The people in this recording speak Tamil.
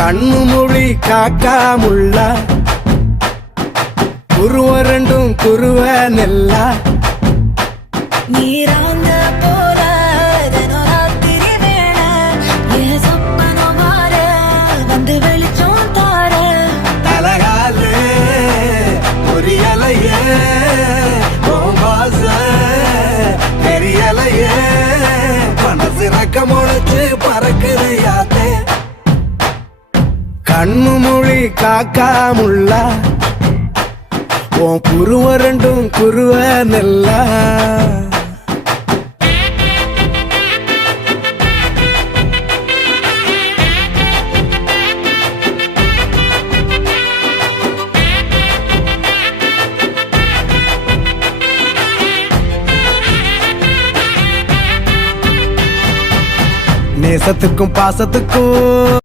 கண்ணு மொழி காக்காமுள்ள குருவ ரெண்டும் குருவ நெல்லா நீராங்க போல தினராத்திரி வேளை என் சொப்பனம் மாற வந்து வெளிச்சம் தார தலகாலே பொரியலையே ஓம்பாச பெரியலையே மனசு ரக்க முளைச்சு பறக்குது யாத்தே கண்ணு மொழி காக்காமுள்ள உன் குருவ ரெண்டும் குருவ நெல்லா நேசத்துக்கும் பாசத்துக்கும்